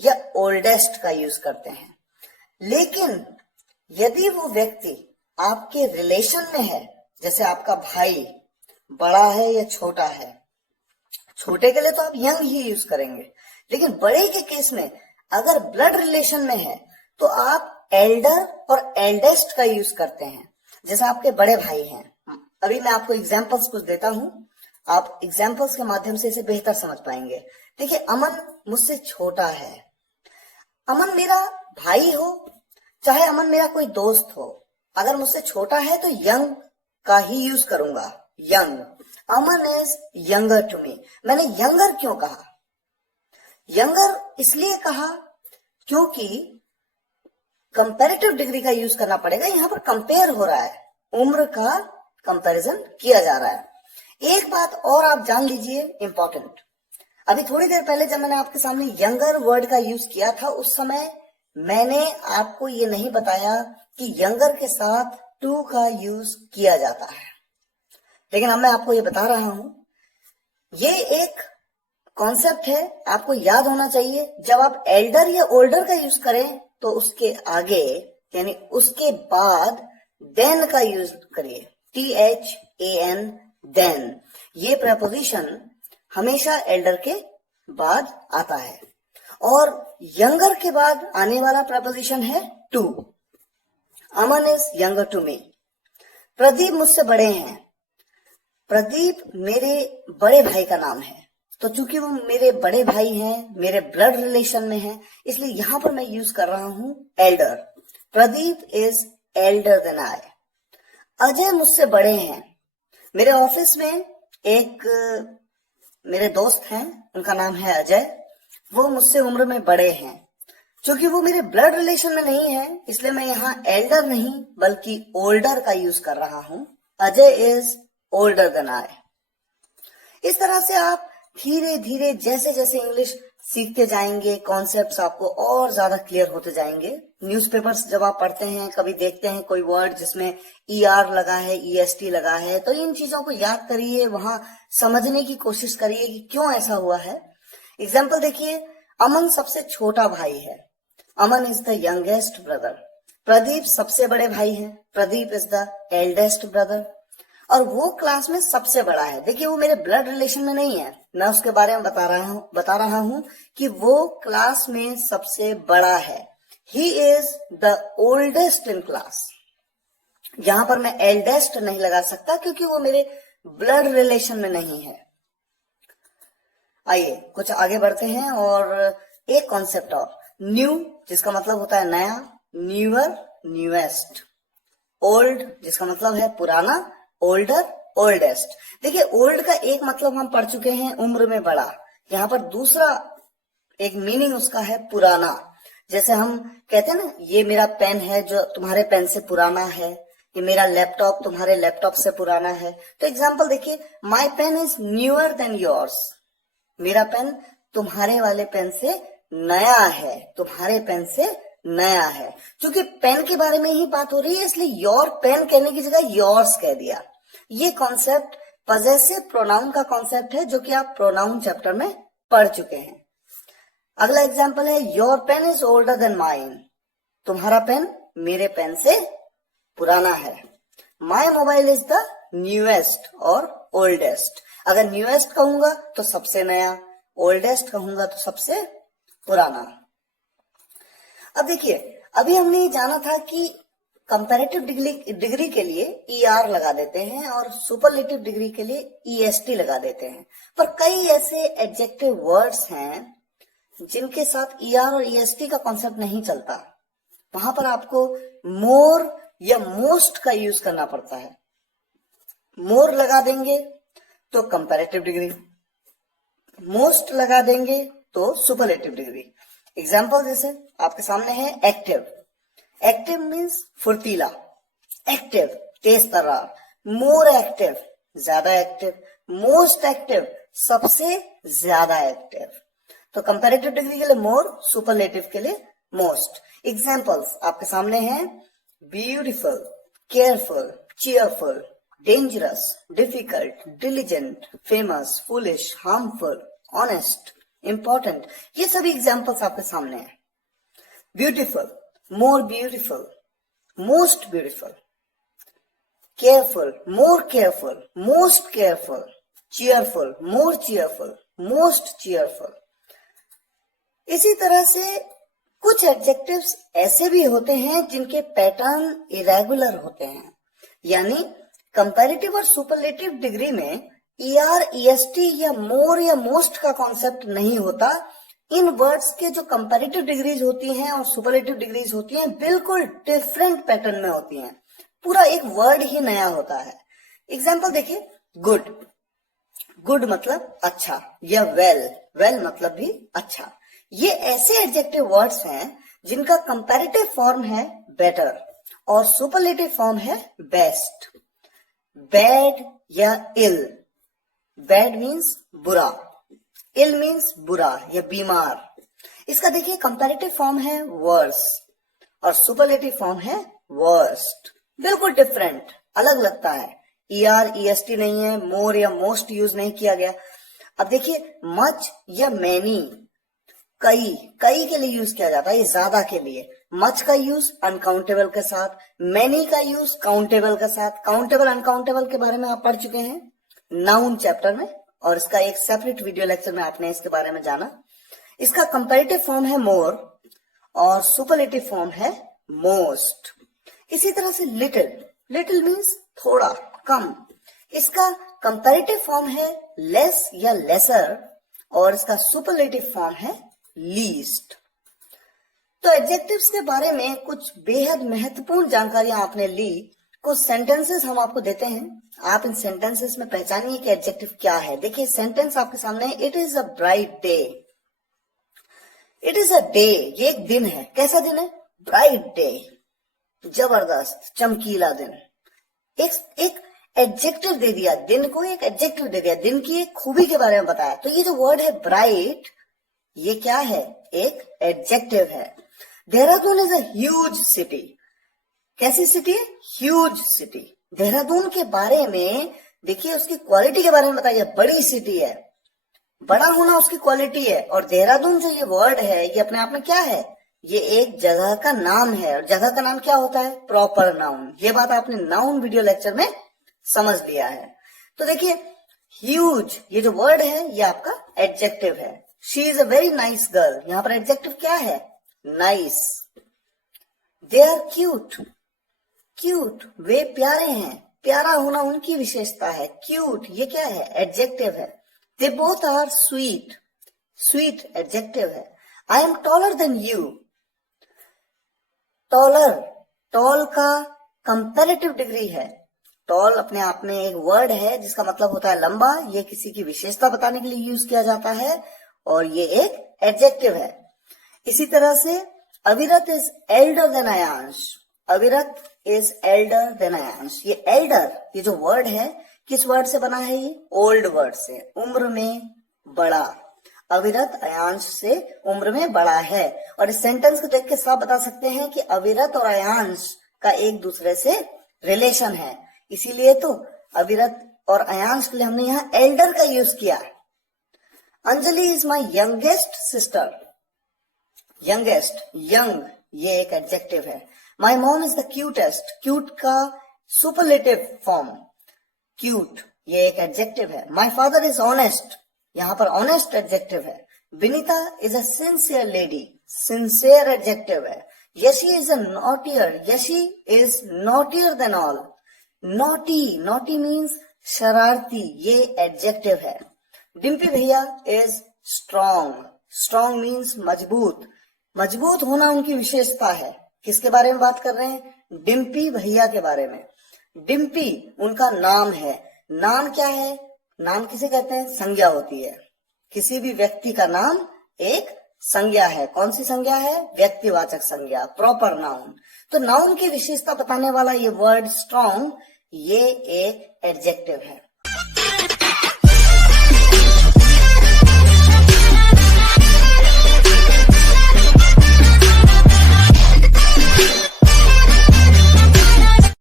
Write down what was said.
या ओल्डेस्ट का यूज करते हैं। लेकिन यदि वो व्यक्ति आपके रिलेशन में है, जैसे आपका भाई बड़ा है या छोटा है, छोटे के लिए तो आप यंग ही यूज करेंगे, लेकिन बड़े के केस में अगर ब्लड रिलेशन में है तो आप एल्डर और एल्डेस्ट का यूज करते हैं। जैसे आपके बड़े भाई हैं, अभी मैं आपको एग्जांपल्स कुछ देता हूं, आप एग्जांपल्स के माध्यम से इसे बेहतर समझ पाएंगे। देखिए, अमन मुझसे छोटा है। अमन मेरा भाई हो चाहे अमन मेरा कोई दोस्त हो, अगर मुझसे छोटा है तो यंग का ही यूज करूंगा, young. Aman is younger to me. मैंने यंगर क्यों कहा? यंगर इसलिए कहा क्योंकि कंपैरेटिव डिग्री का यूज करना पड़ेगा। यहां पर कंपेयर हो रहा है, उम्र का कंपैरिजन किया जा रहा है। एक बात और आप जान लीजिए इंपॉर्टेंट, अभी थोड़ी देर पहले जब मैंने आपके सामने यंगर वर्ड का यूज किया था, उस समय मैंने आपको ये नहीं बताया कि यंगर के साथ टू का यूज किया जाता है, लेकिन अब मैं आपको ये बता रहा हूं। ये एक कॉन्सेप्ट है, आपको याद होना चाहिए। जब आप एल्डर या ओल्डर का यूज करें तो उसके आगे यानी उसके बाद देन का यूज करिए, THAN, देन। ये प्रपोजिशन हमेशा एल्डर के बाद आता है, और यंगर के बाद आने वाला प्रपोजिशन है to. Aman is younger to me. Pradeep मुझसे बड़े हैं। प्रदीप मेरे बड़े भाई का नाम है, तो चूंकि वो मेरे बड़े भाई हैं, मेरे ब्लड रिलेशन में हैं, इसलिए यहां पर मैं यूज कर रहा हूं elder. Pradeep is elder than I. Ajay मुझसे बड़े हैं। मेरे ऑफिस में एक मेरे दोस्त हैं, उनका नाम है अजय। वो मुझसे उम्र में बड़े हैं। क्योंकि वो मेरे ब्लड रिलेशन में नहीं है, इसलिए मैं यहाँ एल्डर नहीं बल्कि ओल्डर का यूज कर रहा हूं। Ajay is older than I. इस तरह से आप धीरे धीरे जैसे जैसे इंग्लिश सीखते जाएंगे, कॉन्सेप्ट्स आपको और ज्यादा क्लियर होते जाएंगे। न्यूज़पेपर्स जब आप पढ़ते हैं, कभी देखते हैं कोई वर्ड जिसमें ER लगा है, EST लगा है, तो इन चीजों को याद करिए, वहां समझने की कोशिश करिए कि क्यों ऐसा हुआ है। एग्जाम्पल देखिए, अमन सबसे छोटा भाई है। Aman is the youngest brother. Pradeep सबसे बड़े भाई हैं। Pradeep is the eldest brother. और वो क्लास में सबसे बड़ा है। देखिए, वो मेरे ब्लड रिलेशन में नहीं है, मैं उसके बारे में बता रहा हूं कि वो क्लास में सबसे बड़ा है। He is the oldest in class. यहां पर मैं एल्डेस्ट नहीं लगा सकता क्योंकि वो मेरे ब्लड रिलेशन में नहीं है। आइए कुछ आगे बढ़ते हैं, और एक कॉन्सेप्ट और, न्यू जिसका मतलब होता है नया, न्यूअर, न्यूएस्ट। ओल्ड जिसका मतलब है पुराना, ओल्डर, ओल्डेस्ट। देखिए, ओल्ड का एक मतलब हम पढ़ चुके हैं, उम्र में बड़ा। यहाँ पर दूसरा एक मीनिंग उसका है पुराना। जैसे हम कहते हैं ना, ये मेरा पेन है जो तुम्हारे पेन से पुराना है, ये मेरा लैपटॉप तुम्हारे लैपटॉप से पुराना है। तो एग्जाम्पल देखिए, my pen is newer than yours. मेरा पेन तुम्हारे वाले पेन से नया है, तुम्हारे पेन से नया है। क्योंकि पेन के बारे में ही बात हो रही है, इसलिए योर पेन कहने की जगह योर्स कह दिया। ये कॉन्सेप्ट पजेसिव प्रोनाउन का कॉन्सेप्ट है, जो कि आप प्रोनाउन चैप्टर में पढ़ चुके हैं। अगला एग्जांपल है, your pen is older than mine. तुम्हारा पेन मेरे पेन से पुराना है। My mobile is the newest और ओल्डेस्ट। अगर न्यूएस्ट कहूंगा तो सबसे नया, ओल्डेस्ट कहूंगा तो सबसे पुराना। अब देखिए, अभी हमने ये जाना था कि कंपैरेटिव डिग्री के लिए ER लगा देते हैं और सुपरलेटिव डिग्री के लिए EST लगा देते हैं। पर कई ऐसे एडजेक्टिव वर्ड्स हैं जिनके साथ ER और EST का कॉन्सेप्ट नहीं चलता। वहां पर आपको मोर या मोस्ट का यूज करना पड़ता है। मोर लगा देंगे तो कंपैरेटिव डिग्री, मोस्ट लगा देंगे तो सुपरलेटिव डिग्री। एग्जाम्पल जैसे आपके सामने है एक्टिव। एक्टिव मीन्स फुर्तीला, एक्टिव तेज तर्रार, मोर एक्टिव ज्यादा एक्टिव, मोस्ट एक्टिव सबसे ज्यादा एक्टिव। तो कंपैरेटिव डिग्री के लिए मोर, सुपरलेटिव के लिए मोस्ट। एग्जाम्पल्स आपके सामने हैं, beautiful, careful, cheerful, dangerous, difficult, diligent, famous, foolish, harmful, honest, important, ये सभी एग्जाम्पल्स आपके सामने हैं। Beautiful, more beautiful, most beautiful, careful, more careful, most careful, cheerful, more cheerful, most cheerful. इसी तरह से कुछ एडजेक्टिव्स ऐसे भी होते हैं जिनके पैटर्न इरेगुलर होते हैं, यानी कंपैरेटिव और सुपरलेटिव डिग्री में ER, EST या मोर या मोस्ट का कॉन्सेप्ट नहीं होता। इन वर्ड्स के जो कंपैरेटिव डिग्रीज होती हैं और सुपरलेटिव डिग्रीज होती हैं बिल्कुल डिफरेंट पैटर्न में होती हैं, पूरा एक वर्ड ही नया होता है। एग्जाम्पल देखिए, गुड, गुड मतलब अच्छा, या वेल, वेल मतलब भी अच्छा। ये ऐसे एडजेक्टिव वर्ड्स हैं जिनका कंपैरेटिव फॉर्म है बेटर और सुपरलेटिव फॉर्म है बेस्ट। बैड या इल, बैड मीन्स बुरा, इल मीन्स बुरा या बीमार। इसका देखिए कंपैरेटिव फॉर्म है वर्स और सुपरलेटिव फॉर्म है वर्स्ट। बिल्कुल डिफरेंट, अलग लगता है। ER, EST नहीं है, मोर या मोस्ट यूज नहीं किया गया। अब देखिए मच या मैनी, कई, कई के लिए यूज किया जाता है, ये ज्यादा के लिए। मच का यूज अनकाउंटेबल के साथ, मैनी का यूज काउंटेबल के साथ। काउंटेबल अनकाउंटेबल के बारे में आप पढ़ चुके हैं नाउन चैप्टर में, और इसका एक सेपरेट वीडियो लेक्चर में आपने इसके बारे में जाना। इसका कंपैरेटिव फॉर्म है मोर और सुपरलेटिव फॉर्म है मोस्ट। इसी तरह से लिटिल, लिटिल मीन्स थोड़ा, कम। इसका कंपैरेटिव फॉर्म है लेस या लेसर और इसका सुपरलेटिव फॉर्म है लीस्ट। तो एडजेक्टिव्स के बारे में कुछ बेहद महत्वपूर्ण जानकारियां आपने ली। कुछ सेंटेंसेस हम आपको देते हैं, आप इन सेंटेंसेस में पहचानिए कि एडजेक्टिव क्या है। देखिए सेंटेंस आपके सामने है, it is a bright day. It is a day, ये एक दिन है। कैसा दिन है? ब्राइट डे, जबरदस्त, चमकीला दिन। एक एडजेक्टिव दे दिया, दिन को एक एडजेक्टिव दे दिया, दिन की एक खूबी के बारे में बताया। तो ये जो वर्ड है ब्राइट, ये क्या है? एक एडजेक्टिव है। Dehradun is a huge city. कैसी सिटी है? Huge city. देहरादून के बारे में देखिए, उसकी क्वालिटी के बारे में बताइए, बड़ी सिटी है, बड़ा होना उसकी क्वालिटी है। और देहरादून जो ये वर्ड है, ये अपने आप में क्या है? ये एक जगह का नाम है, और जगह का नाम क्या होता है? Proper noun. ये बात आपने नाउन वीडियो लेक्चर में समझ लिया है। तो देखिए ह्यूज, ये जो वर्ड है ये आपका एडजेक्टिव है। She is a very nice girl, यहां पर एडजेक्टिव क्या है? Nice. They are cute, cute, वे प्यारे हैं, प्यारा होना उनकी विशेषता है। क्यूट, ये क्या है? एडजेक्टिव है। They both are sweet, sweet adjective है। I am taller than you. Taller, tall का कंपैरेटिव डिग्री है। टॉल अपने आप में एक वर्ड है जिसका मतलब होता है लंबा। ये किसी की विशेषता बताने के लिए यूज किया जाता है और ये एक एडजेक्टिव है। इसी तरह से अविरत इज एल्डर देन अयांश। अविरत इज एल्डर देन अयांश। ये एल्डर, ये जो वर्ड है किस वर्ड से बना है? ये ओल्ड वर्ड से, उम्र में बड़ा। अविरत अयांश से उम्र में बड़ा है। और इस सेंटेंस को देख के साफ बता सकते हैं कि अविरत और अयांश का एक दूसरे से रिलेशन है। इसीलिए तो अविरत और अयांश के लिए हमने यहाँ एल्डर का यूज किया। Anjali is my youngest sister. Youngest, young, ये एक एडजेक्टिव है। My mom is the cutest. Cute का सुपरलेटिव फॉर्म क्यूट, ये एक एडजेक्टिव है। माई फादर इज ऑनेस्ट, यहाँ पर ऑनेस्ट एडजेक्टिव है। Vinita is a sincere lady. Sincere adjective है। Yashi is a naughtier. Yashi is naughtier than all. Naughty, naughty means शरारती, ये एडजेक्टिव है। डिम्पी भैया इज स्ट्रॉन्ग। स्ट्रॉन्ग मीन्स मजबूत, मजबूत होना उनकी विशेषता है। किसके बारे में बात कर रहे हैं? डिम्पी भैया के बारे में। डिम्पी उनका नाम है। नाम क्या है? नाम किसे कहते हैं? संज्ञा होती है। किसी भी व्यक्ति का नाम एक संज्ञा है। कौन सी संज्ञा है? व्यक्तिवाचक संज्ञा, प्रॉपर नाउन। तो नाउन की विशेषता बताने वाला ये वर्ड स्ट्रॉन्ग, ये एक एडजेक्टिव है।